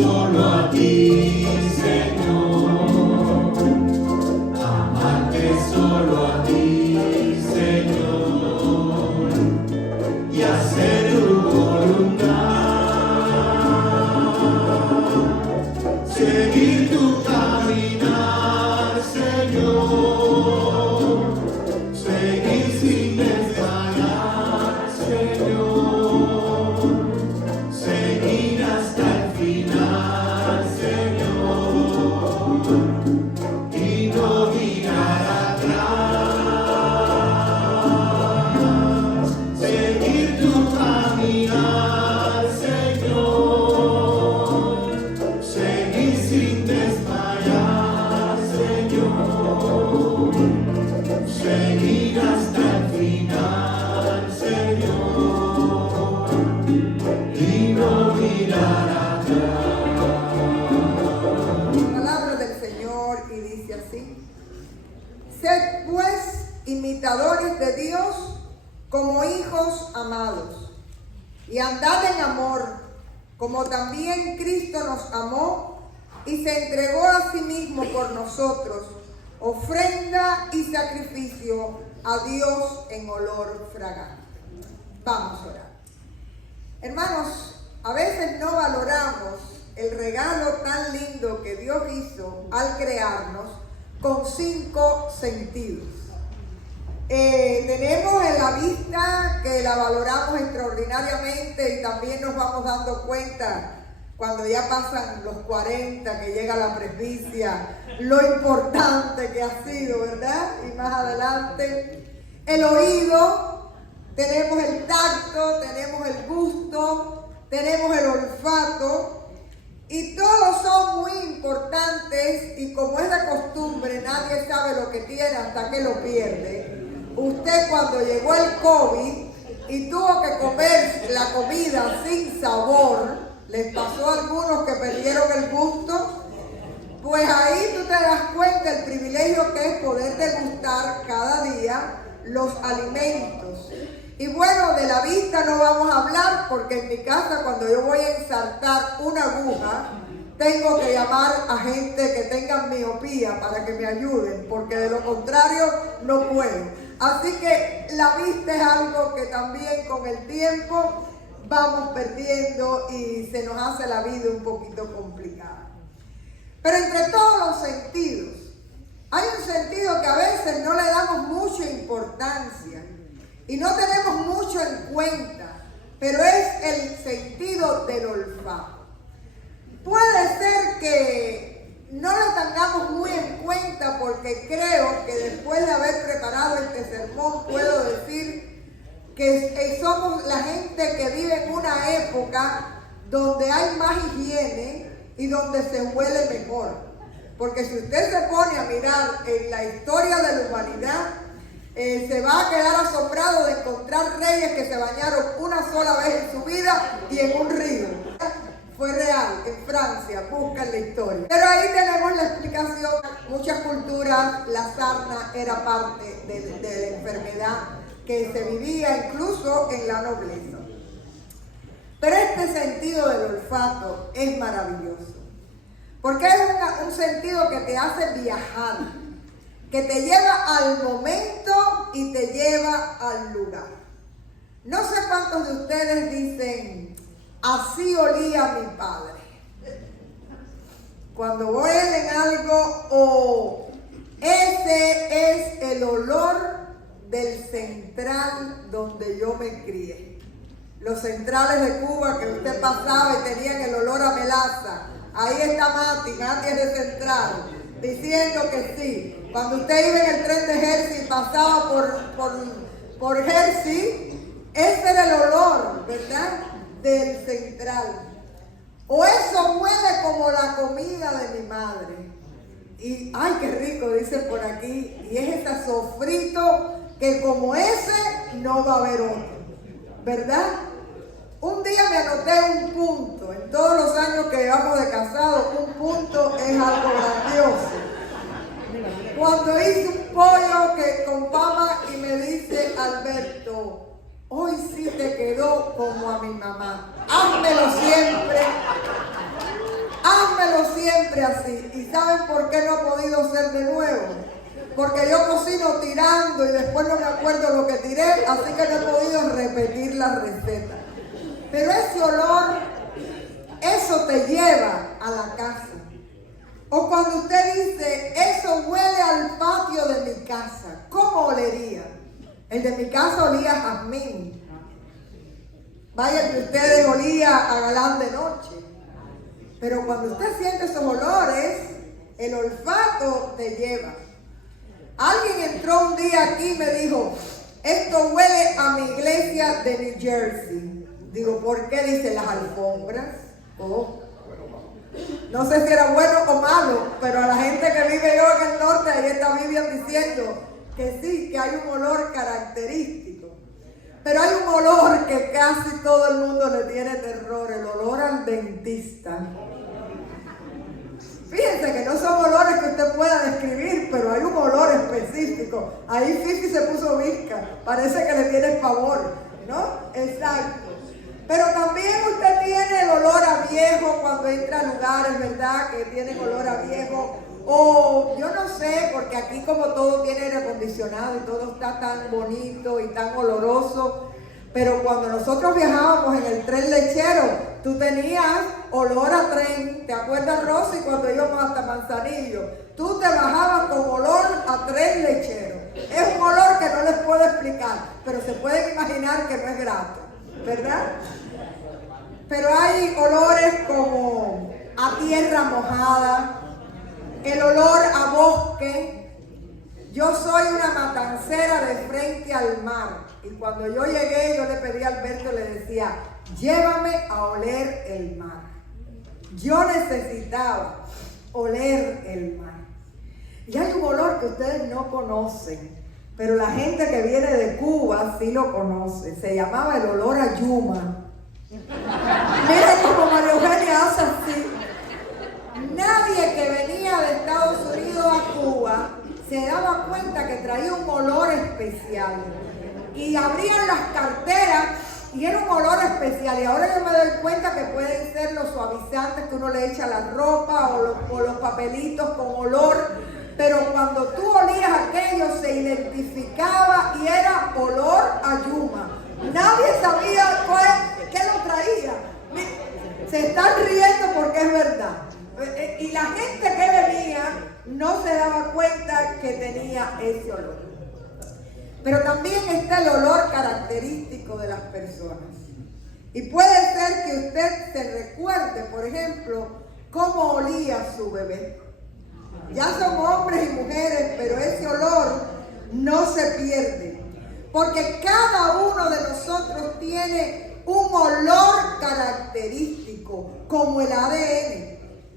solo a ti, Señor. Amarte solo a ti, Señor. Y hacer tu voluntad. Seguir tu caminar, Señor. Seguir sin desmayar, Señor. Seguir hasta el final, Señor. Y no mirar atrás. Seguir tu caminar, Señor. Seguir sin desmayar, Señor. Seguir hasta el final, Señor. Y no mirar atrás. Palabra del Señor y dice así: sed pues imitadores de Dios como hijos amados, y andad en amor, como también Cristo nos amó y se entregó a sí mismo por nosotros, ofrenda y sacrificio a Dios en olor fragante. Vamos a orar. Hermanos, a veces no valoramos el regalo tan lindo que Dios hizo al crearnos con 5 sentidos. Tenemos en la vista, que la valoramos extraordinariamente, y también nos vamos dando cuenta cuando ya pasan los 40, que llega la presbicia, lo importante que ha sido, ¿verdad? Y más adelante, el oído, tenemos el tacto, tenemos el gusto, tenemos el olfato, y todos son muy importantes, y como es de costumbre, nadie sabe lo que tiene hasta que lo pierde. Usted, cuando llegó el COVID y tuvo que comer la comida sin sabor, les pasó a algunos que perdieron el gusto, pues ahí tú te das cuenta el privilegio que es poder degustar cada día los alimentos. Y bueno, de la vista no vamos a hablar, porque en mi casa, cuando yo voy a ensartar una aguja, tengo que llamar a gente que tenga miopía para que me ayuden, porque de lo contrario no puedo. Así que la vista es algo que también con el tiempo vamos perdiendo y se nos hace la vida un poquito complicada. Pero entre todos los sentidos, hay un sentido que a veces no le damos mucha importancia y no tenemos mucho en cuenta, pero es el sentido del olfato. Puede ser que no lo tengamos muy en cuenta, porque creo que después de haber preparado este sermón puedo decir que somos la gente que vive en una época donde hay más higiene y donde se huele mejor. Porque si usted se pone a mirar en la historia de la humanidad, se va a quedar asombrado de encontrar reyes que se bañaron una sola vez en su vida y en un río. Fue real, en Francia, buscan la historia. Pero ahí tenemos la explicación. Muchas culturas, la sarna era parte de la enfermedad que se vivía incluso en la nobleza. Pero este sentido del olfato es maravilloso, porque es un sentido que te hace viajar, que te lleva al momento y te lleva al lugar. No sé cuántos de ustedes dicen: así olía mi padre. Cuando huelen algo, o ese es el olor del central donde yo me crié. Los centrales de Cuba que usted pasaba y tenían el olor a melaza. Ahí está Mati es de Central, diciendo que sí. Cuando usted iba en el tren de Jersey y pasaba por Jersey, ese era el olor, ¿verdad?, del central. O eso huele como la comida de mi madre. Y ¡ay, qué rico!, dice por aquí. Y es ese sofrito que como ese no va a haber otro, ¿verdad? Un día me anoté un punto. En todos los años que llevamos de casados, un punto es algo grandioso. Cuando hice un pollo con papa y me dice Alberto: hoy sí te quedó como a mi mamá. Házmelo siempre. siempre así. ¿Y saben por qué no ha podido ser de nuevo? Porque yo cocino tirando y después no me acuerdo lo que tiré, así que no he podido repetir la receta. Pero ese olor, eso te lleva a la casa. O cuando usted dice, eso huele al patio de mi casa, ¿cómo olería? El de mi casa olía a jazmín. Vaya que ustedes olía a galán de noche. Pero cuando usted siente esos olores, el olfato te lleva. Alguien entró un día aquí y me dijo, esto huele a mi iglesia de New Jersey. Digo, ¿por qué? Dice, las alfombras. Oh. No sé si era bueno o malo, pero a la gente que vive yo en el norte, ahí está Vivian diciendo que sí, que hay un olor característico. Pero hay un olor que casi todo el mundo le tiene terror, el olor al dentista. Fíjense que no son olores que usted pueda describir, pero hay un olor específico. Ahí Fifi se puso visca, parece que le tiene pavor, ¿no? Exacto. Pero también usted tiene el olor a viejo cuando entra a lugares, ¿verdad? Que tienen olor a viejo. O yo no sé, porque aquí como todo tiene aire acondicionado y todo está tan bonito y tan oloroso. Pero cuando nosotros viajábamos en el tren lechero, tú tenías olor a tren. ¿Te acuerdas, Rosy, cuando íbamos hasta Manzanillo? Tú te bajabas con olor a tren lechero. Es un olor que no les puedo explicar, pero se pueden imaginar que no es grato, ¿verdad? Pero hay olores como a tierra mojada, el olor a bosque. Yo soy una matancera de frente al mar. Y cuando yo llegué, yo le pedí a Alberto, le decía, llévame a oler el mar. Yo necesitaba oler el mar. Y hay un olor que ustedes no conocen, pero la gente que viene de Cuba sí lo conoce. Se llamaba el olor a yuma. Mira cómo María Eugenia hace así. Nadie que venía de Estados Unidos a Cuba se daba cuenta que traía un olor especial. Y abrían las carteras y era un olor especial. Y ahora yo me doy cuenta que pueden ser los suavizantes que uno le echa a la ropa o los papelitos con olor. Pero cuando tú olías aquello se identificaba y era olor a yuma. Nadie sabía qué lo traía. Se están riendo porque es verdad. Y la gente que venía no se daba cuenta que tenía ese olor. Pero también está el olor característico de las personas. Y puede ser que usted se recuerde, por ejemplo, cómo olía su bebé. Ya son hombres y mujeres, pero ese olor no se pierde. Porque cada uno de nosotros tiene un olor característico, como el ADN.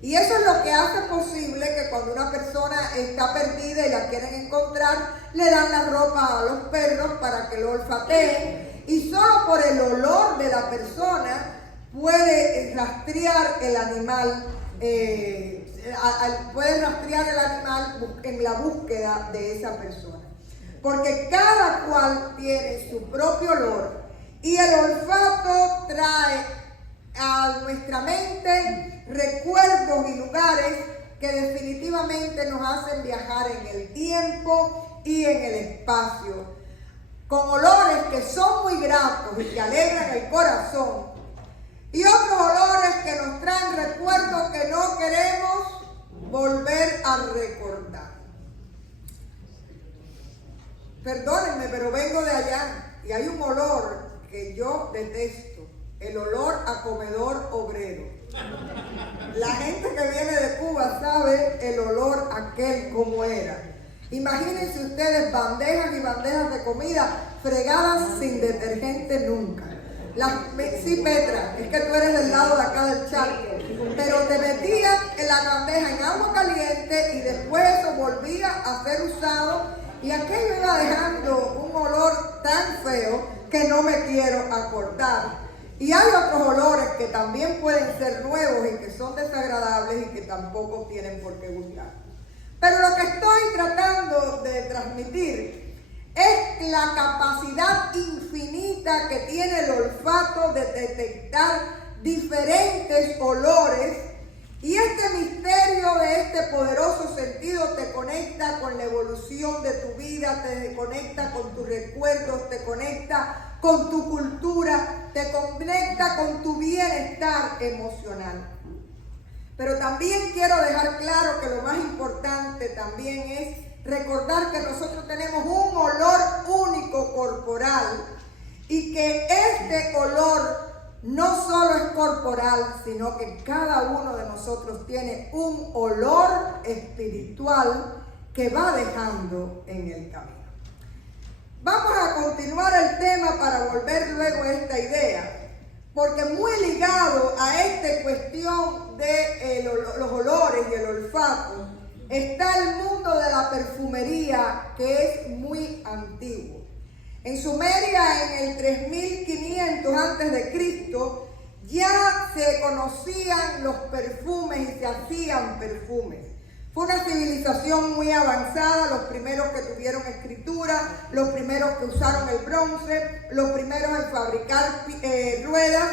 Y eso es lo que hace posible que cuando una persona está perdida y la quieren encontrar, le dan la ropa a los perros para que lo olfateen. Y solo por el olor de la persona puede rastrear el animal, en la búsqueda de esa persona. Porque cada cual tiene su propio olor y el olfato trae a nuestra mente recuerdos y lugares que definitivamente nos hacen viajar en el tiempo y en el espacio, con olores que son muy gratos y que alegran el corazón, y otros olores que nos traen recuerdos que no queremos volver a recordar. Perdónenme, pero vengo de allá y hay un olor que yo detesto, el olor a comedor obrero. La gente que viene de Cuba sabe el olor aquel como era. Imagínense ustedes bandejas y bandejas de comida fregadas sin detergente nunca. Sí, Petra, es que tú eres del lado de acá del charco, pero te metían en la bandeja en agua caliente y después eso volvía a ser usado y aquello iba dejando un olor tan feo que no me quiero acordar. Y hay otros olores que también pueden ser nuevos y que son desagradables y que tampoco tienen por qué gustar. Pero lo que estoy tratando de transmitir es la capacidad infinita que tiene el olfato de detectar diferentes olores. Y este misterio este poderoso sentido te conecta con la evolución de tu vida, te conecta con tus recuerdos, te conecta con tu cultura, te conecta con tu bienestar emocional. Pero también quiero dejar claro que lo más importante también es recordar que nosotros tenemos un olor único corporal y que este olor no solo es corporal, sino que cada uno de nosotros tiene un olor espiritual que va dejando en el camino. Vamos a continuar el tema para volver luego a esta idea, porque muy ligado a esta cuestión de los olores y el olfato está el mundo de la perfumería, que es muy antiguo. En Sumeria, en el 3500 a.C., ya se conocían los perfumes y se hacían perfumes. Fue una civilización muy avanzada, los primeros que tuvieron escritura, los primeros que usaron el bronce, los primeros en fabricar ruedas.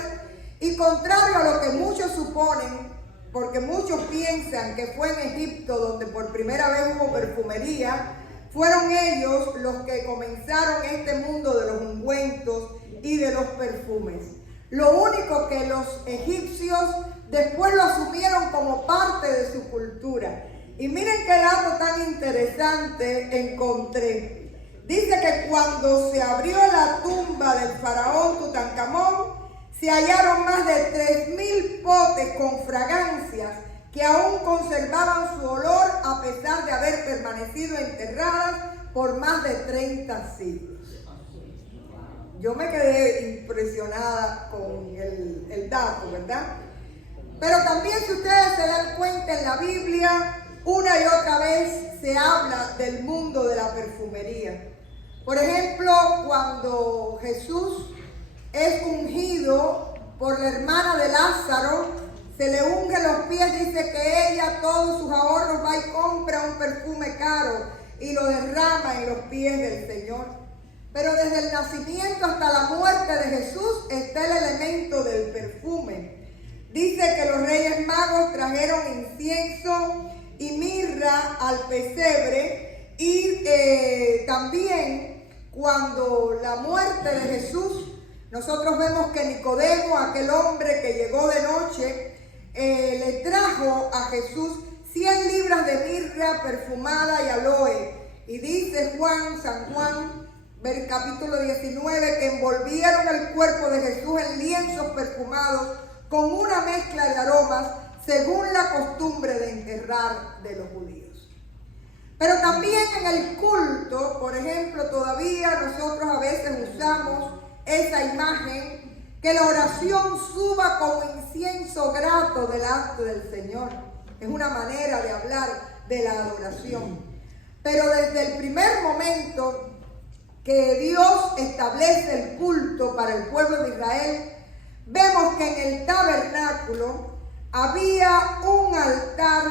Y contrario a lo que muchos suponen, porque muchos piensan que fue en Egipto donde por primera vez hubo perfumería, fueron ellos los que comenzaron este mundo de los ungüentos y de los perfumes. Lo único que los egipcios después lo asumieron como parte de su cultura. Y miren qué dato tan interesante encontré. Dice que cuando se abrió la tumba del faraón Tutankamón, se hallaron más de 3.000 potes con fragancias que aún conservaban su olor a pesar de haber permanecido enterradas por más de 30 siglos. Yo me quedé impresionada con el dato, ¿verdad? Pero también, si ustedes se dan cuenta, en la Biblia una y otra vez se habla del mundo de la perfumería. Por ejemplo, cuando Jesús es ungido por la hermana de Lázaro, se le unge los pies, dice que ella todos sus ahorros va y compra un perfume caro y lo derrama en los pies del Señor. Pero desde el nacimiento hasta la muerte de Jesús está el elemento del perfume. Dice que los reyes magos trajeron incienso y mirra al pesebre, y también cuando la muerte de Jesús, nosotros vemos que Nicodemo, aquel hombre que llegó de noche, le trajo a Jesús 100 libras de mirra perfumada y aloe. Y dice San Juan, capítulo 19, que envolvieron el cuerpo de Jesús en lienzos perfumados con una mezcla de aromas, según la costumbre de enterrar de los judíos. Pero también en el culto, por ejemplo, todavía nosotros a veces usamos esa imagen, que la oración suba como incienso grato delante del Señor. Es una manera de hablar de la adoración. Pero desde el primer momento que Dios establece el culto para el pueblo de Israel, vemos que en el tabernáculo había un altar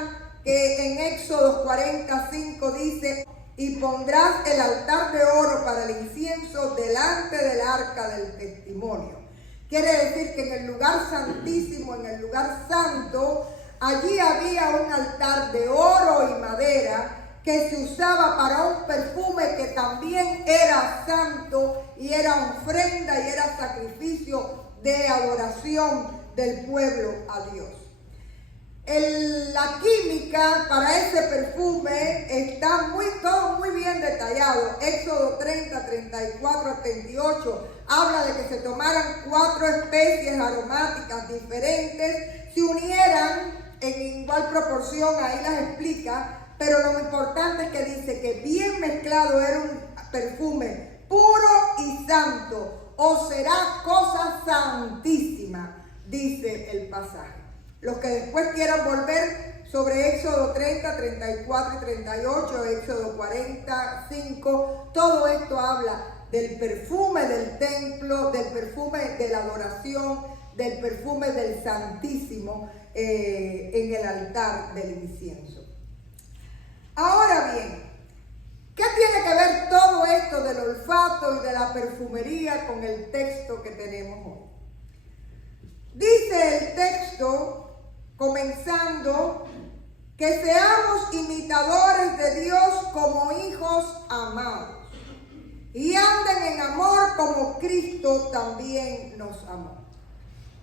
que en Éxodo 45 dice: y pondrás el altar de oro para el incienso delante del arca del testimonio. Quiere decir que en el lugar santísimo, en el lugar santo, allí había un altar de oro y madera que se usaba para un perfume que también era santo y era ofrenda y era sacrificio de adoración del pueblo a Dios. La química para ese perfume está todo muy bien detallado. Éxodo 30, 34 a 38 habla de que se tomaran 4 especies aromáticas diferentes, se unieran en igual proporción, ahí las explica, pero lo importante es que dice que bien mezclado era un perfume puro y santo, o será cosa santísima, dice el pasaje. Los que después quieran volver sobre Éxodo 30, 34 y 38, Éxodo 45, todo esto habla del perfume del templo, del perfume de la adoración, del perfume del Santísimo en el altar del incienso. Ahora bien, ¿qué tiene que ver todo esto del olfato y de la perfumería con el texto que tenemos hoy? Dice el texto, comenzando que seamos imitadores de Dios como hijos amados y anden en amor como Cristo también nos amó.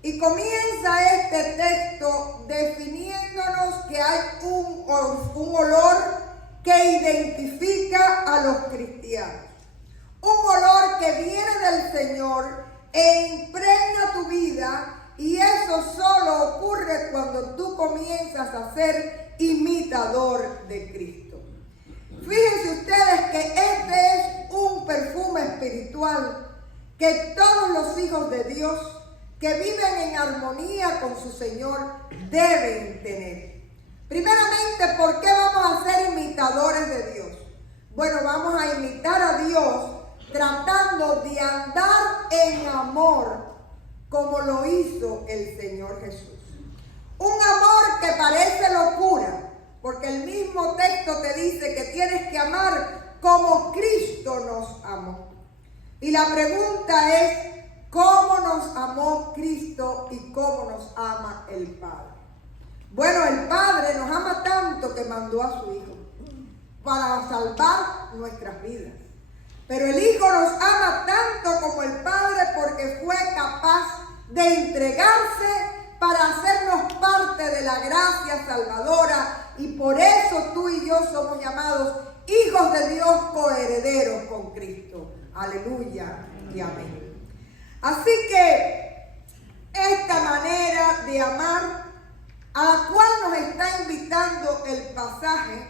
Y comienza este texto definiéndonos que hay un olor que identifica a los cristianos. Un olor que viene del Señor e impregna tu vida, y eso solo ocurre cuando tú comienzas a ser imitador de Cristo. Fíjense ustedes que este es un perfume espiritual que todos los hijos de Dios que viven en armonía con su Señor deben tener. Primeramente, ¿por qué vamos a ser imitadores de Dios? Bueno, vamos a imitar a Dios tratando de andar en amor como lo hizo el Señor Jesús. Un amor que parece locura, porque el mismo texto te dice que tienes que amar como Cristo nos amó. Y la pregunta es, ¿cómo nos amó Cristo y cómo nos ama el Padre? Bueno, el Padre nos ama tanto que mandó a su Hijo para salvar nuestras vidas. Pero el Hijo nos ama tanto como el Padre porque fue capaz de entregarse para hacernos parte de la gracia salvadora, y por eso tú y yo somos llamados hijos de Dios, coherederos con Cristo. Aleluya y amén. Así que esta manera de amar a la cual nos está invitando el pasaje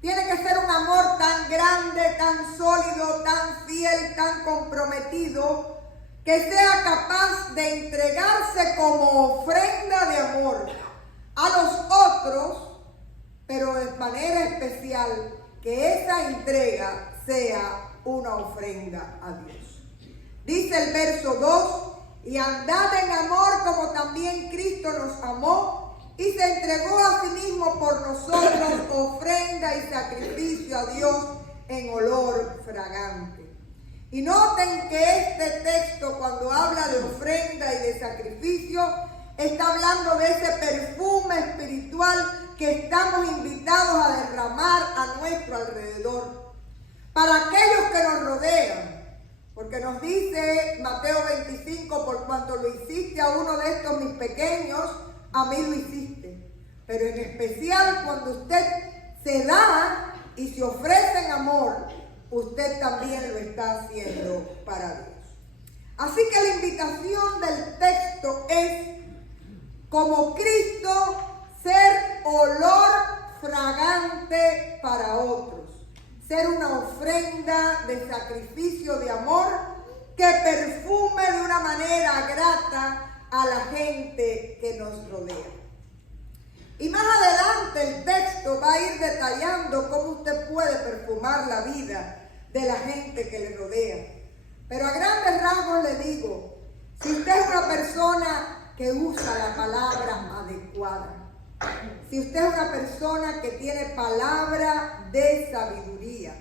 tiene que ser un amor tan grande, tan sólido, tan fiel, tan comprometido, que sea capaz de entregarse como ofrenda de amor a los otros, pero de manera especial que esa entrega sea una ofrenda a Dios. Dice el verso 2, y andad en amor como también Cristo nos amó y se entregó a sí mismo por nosotros, ofrenda y sacrificio a Dios en olor fragante. Y noten que este texto, cuando habla de ofrenda y de sacrificio, está hablando de ese perfume espiritual que estamos invitados a derramar a nuestro alrededor, para aquellos que nos rodean. Porque nos dice Mateo 25, por cuanto lo hiciste a uno de estos mis pequeños, a mí lo hiciste. Pero en especial cuando usted se da y se ofrece en amor, usted también lo está haciendo para Dios. Así que la invitación del texto es, como Cristo, ser olor fragante para otros. Ser una ofrenda de sacrificio de amor que perfume de una manera grata a la gente que nos rodea. Y más adelante el texto va a ir detallando cómo usted puede perfumar la vida de la gente que le rodea. Pero a grandes rasgos le digo, si usted es una persona que usa la palabra adecuada, si usted es una persona que tiene palabra de sabiduría,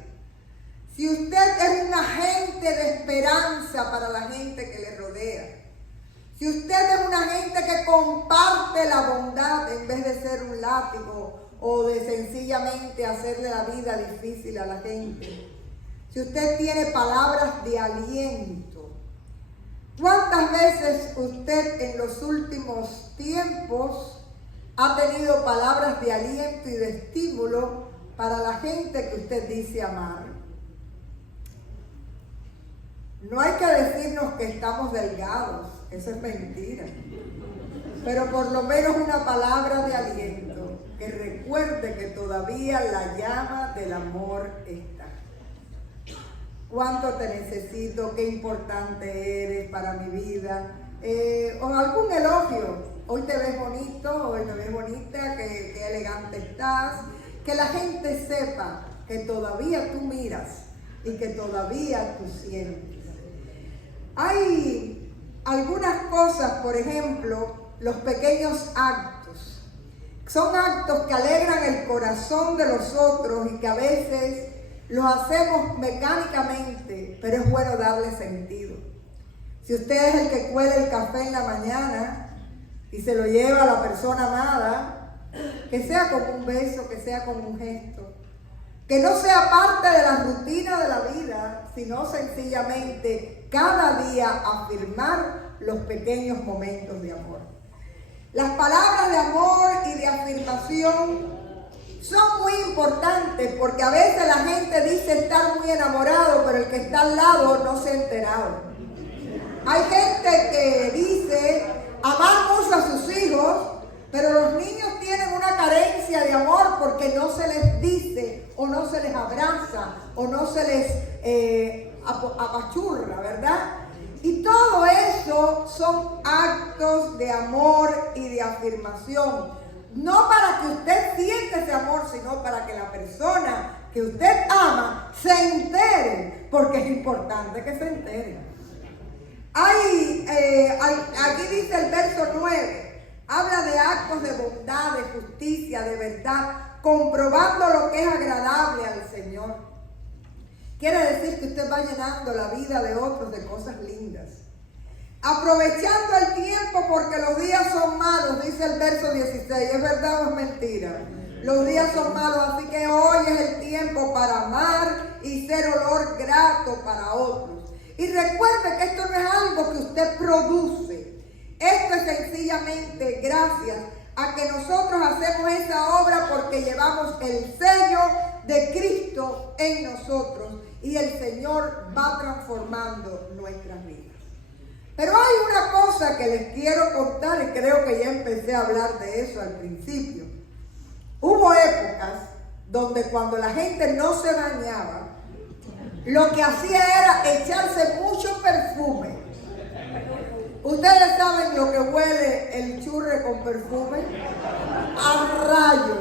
si usted es un agente de esperanza para la gente que le rodea, si usted es una gente que comparte la bondad en vez de ser un látigo o de sencillamente hacerle la vida difícil a la gente, si usted tiene palabras de aliento, ¿cuántas veces usted en los últimos tiempos ha tenido palabras de aliento y de estímulo para la gente que usted dice amar? No hay que decirnos que estamos delgados, eso es mentira. Pero por lo menos una palabra de aliento que recuerde que todavía la llama del amor está. ¿Cuánto te necesito? ¿Qué importante eres para mi vida? O algún elogio. Hoy te ves bonito, hoy te ves bonita, qué elegante estás. Que la gente sepa que todavía tú miras y que todavía tú sientes. Hay algunas cosas, por ejemplo, los pequeños actos. Son actos que alegran el corazón de los otros y que a veces los hacemos mecánicamente, pero es bueno darle sentido. Si usted es el que cuela el café en la mañana y se lo lleva a la persona amada, Que sea con un beso, que sea con un gesto. Que no sea parte de la rutina de la vida, sino sencillamente cada día afirmar los pequeños momentos de amor. Las palabras de amor y de afirmación son muy importantes porque a veces la gente dice estar muy enamorado, pero el que está al lado no se ha enterado. Hay gente que dice amar mucho a sus hijos, pero los niños tienen una carencia de amor porque no se les dice o no se les abraza o no se les apachurra, ¿verdad? Y todo eso son actos de amor y de afirmación. No para que usted sienta ese amor, sino para que la persona que usted ama se entere, porque es importante que se entere. Aquí dice el verso 9, habla de actos de bondad, de justicia, de verdad, comprobando lo que es agradable al Señor. Quiere decir que usted va llenando la vida de otros de cosas lindas. Aprovechando el tiempo porque los días son malos, dice el verso 16. ¿Es verdad o es mentira? Los días son malos, así que hoy es el tiempo para amar y ser olor grato para otros. Y recuerde que esto no es algo que usted produce. Esto es sencillamente gracias a que nosotros hacemos esa obra porque llevamos el sello de Cristo en nosotros y el Señor va transformando nuestras vidas. Pero hay una cosa que les quiero contar y creo que ya empecé a hablar de eso al principio. Hubo épocas donde cuando la gente no se bañaba, lo que hacía era echarse mucho perfume. Ustedes saben lo que huele el churre con perfume, a rayo.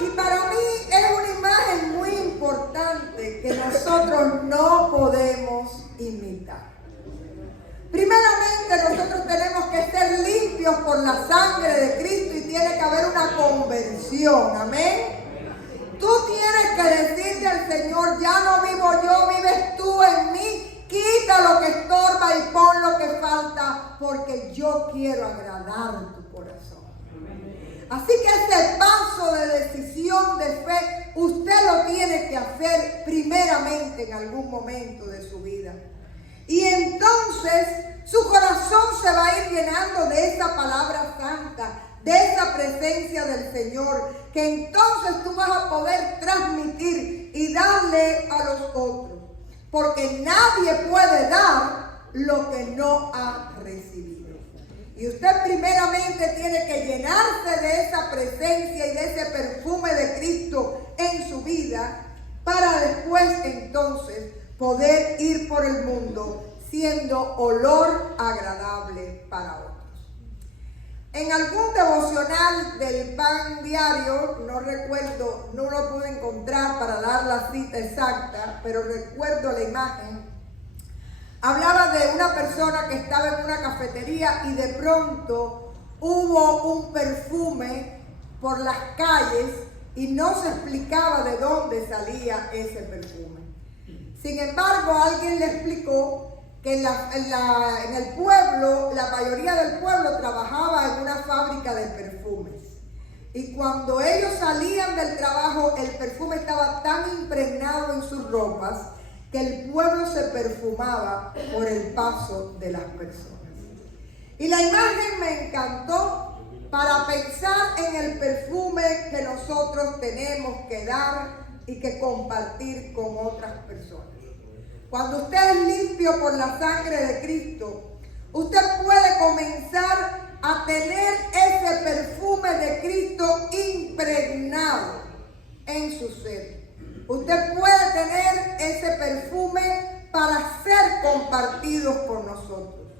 Y para mí es una imagen muy importante que nosotros no podemos imitar. Primeramente nosotros tenemos que ser limpios por la sangre de Cristo y tiene que haber una conversión, amén. Tú tienes que decirle al Señor, ya no vivo yo, vives tú en mí, quita lo que estorba y pon lo que falta, porque yo quiero agradar tu corazón. Así que ese paso de decisión de fe, usted lo tiene que hacer primeramente en algún momento de su vida. Y entonces su corazón se va a ir llenando de esa palabra santa, de esa presencia del Señor, que entonces tú vas a poder transmitir y darle a los otros. Porque nadie puede dar lo que no ha recibido. Y usted primeramente tiene que llenarse de esa presencia y de ese perfume de Cristo en su vida, para después entonces poder ir por el mundo siendo olor agradable para otros. En algún devocional del Pan Diario, no recuerdo, no lo pude encontrar para dar la cita exacta, pero recuerdo la imagen. Hablaba de una persona que estaba en una cafetería y de pronto hubo un perfume por las calles y no se explicaba de dónde salía ese perfume. Sin embargo, alguien le explicó que en el pueblo, la mayoría del pueblo trabajaba en una fábrica de perfumes. Y cuando ellos salían del trabajo, el perfume estaba tan impregnado en sus ropas que el pueblo se perfumaba por el paso de las personas. Y la imagen me encantó para pensar en el perfume que nosotros tenemos que dar y que compartir con otras personas. Cuando usted es limpio por la sangre de Cristo, usted puede comenzar a tener ese perfume de Cristo impregnado en su ser. Usted puede tener ese perfume para ser compartidos por nosotros.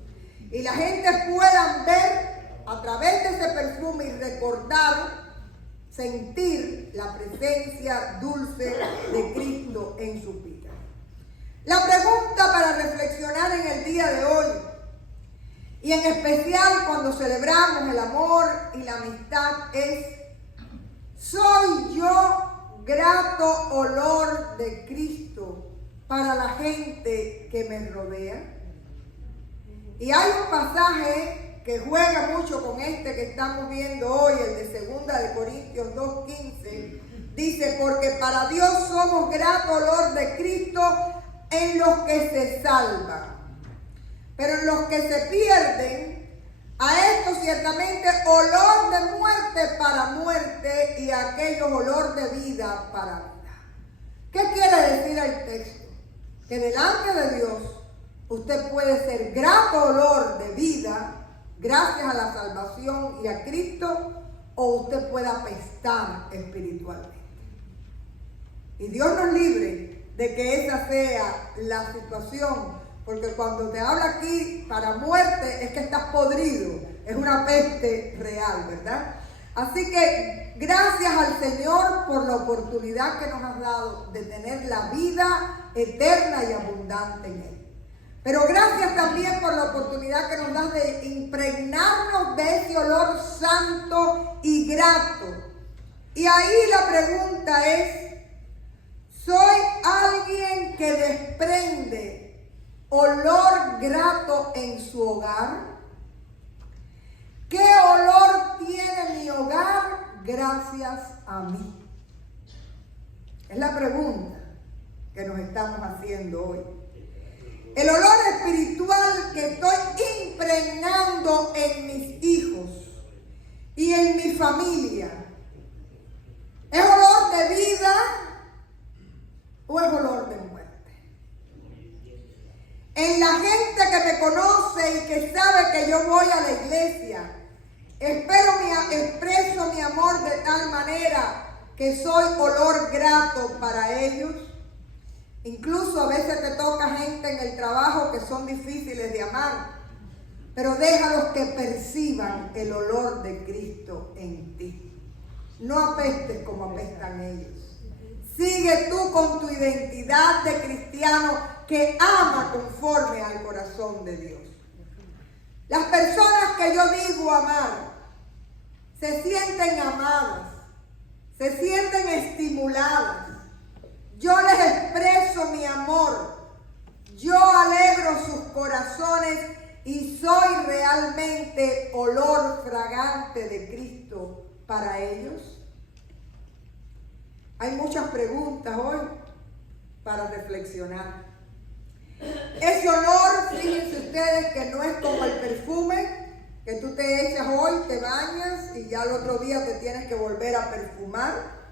Y la gente pueda ver a través de ese perfume y recordar, sentir la presencia dulce de Cristo en su vida. La pregunta para reflexionar en el día de hoy, y en especial cuando celebramos el amor y la amistad, es: ¿soy yo grato olor de Cristo para la gente que me rodea? Y hay un pasaje que juega mucho con este que estamos viendo hoy, el de 2 de Corintios 2:15, dice, porque para Dios somos grato olor de Cristo en los que se salvan. Pero en los que se pierden, a estos ciertamente olor de muerte para muerte y a aquellos olor de vida para vida. ¿Qué quiere decir el texto? Que delante de Dios usted puede ser grato olor de vida gracias a la salvación y a Cristo, o usted puede apestar espiritualmente. Y Dios nos libre de que esa sea la situación, porque cuando te habla aquí para muerte es que estás podrido, es una peste real, ¿verdad? Así que gracias al Señor por la oportunidad que nos has dado de tener la vida eterna y abundante en Él. Pero gracias también por la oportunidad que nos das de impregnarnos de ese olor santo y grato. Y ahí la pregunta es, ¿soy alguien que desprende olor grato en su hogar? ¿Qué olor tiene mi hogar gracias a mí? Es la pregunta que nos estamos haciendo hoy. El olor espiritual que estoy impregnando en mis hijos y en mi familia, ¿es olor de vida o es olor de muerte? En la gente que me conoce y que sabe que yo voy a la iglesia, expreso mi amor de tal manera que soy olor grato para ellos. Incluso a veces te toca gente en el trabajo que son difíciles de amar, pero déjalos que perciban el olor de Cristo en ti. No apestes como apestan ellos. Sigue tú con tu identidad de cristiano que ama conforme al corazón de Dios. Las personas que yo digo amar se sienten amadas, se sienten estimuladas. Yo les expreso mi amor, yo alegro sus corazones y soy realmente olor fragante de Cristo para ellos. Hay muchas preguntas hoy para reflexionar. Ese olor, fíjense ustedes que no es como el perfume que tú te echas hoy, te bañas y ya el otro día te tienes que volver a perfumar.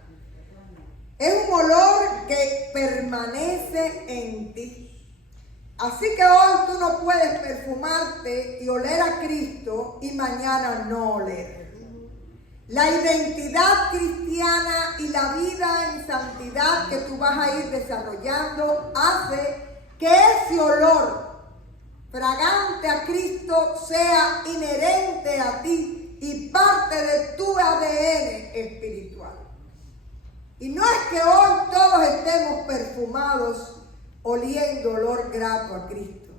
Es un olor que permanece en ti. Así que hoy tú no puedes perfumarte y oler a Cristo y mañana no oler. La identidad cristiana y la vida en santidad que tú vas a ir desarrollando hace que ese olor fragante a Cristo sea inherente a ti y parte de tu ADN espiritual. Y no es que hoy todos estemos perfumados oliendo olor grato a Cristo,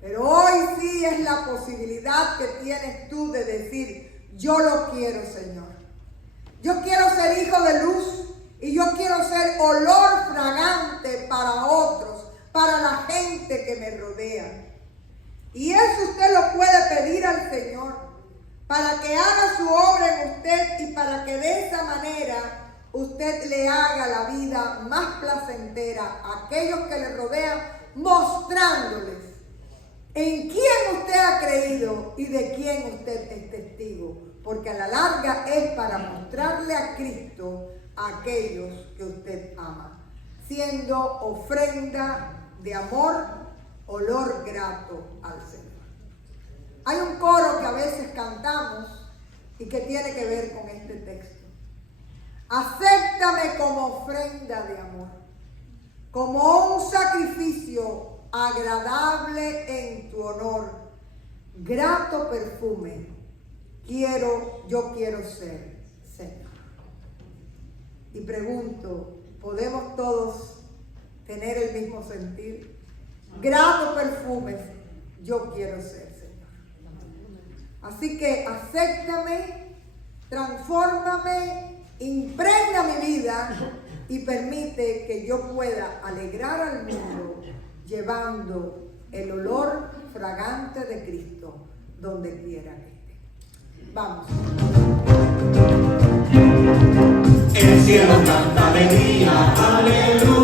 pero hoy sí es la posibilidad que tienes tú de decir, yo lo quiero, Señor. Yo quiero ser hijo de luz y yo quiero ser olor fragante para otros, para la gente que me rodea. Y eso usted lo puede pedir al Señor para que haga su obra en usted y para que de esa manera usted le haga la vida más placentera a aquellos que le rodean, mostrándoles en quién usted ha creído y de quién usted es testigo. Porque a la larga es para mostrarle a Cristo a aquellos que usted ama, siendo ofrenda de amor, olor grato al Señor. Hay un coro que a veces cantamos y que tiene que ver con este texto. Acéptame como ofrenda de amor, como un sacrificio agradable en tu honor, grato perfume, yo quiero ser, Señor. Y pregunto, ¿podemos todos tener el mismo sentir? Grato perfume, yo quiero ser, Señor. Así que acéptame, transfórmame, impregna mi vida y permite que yo pueda alegrar al mundo llevando el olor fragante de Cristo donde quiera que esté. Vamos. El cielo canta de día, aleluya.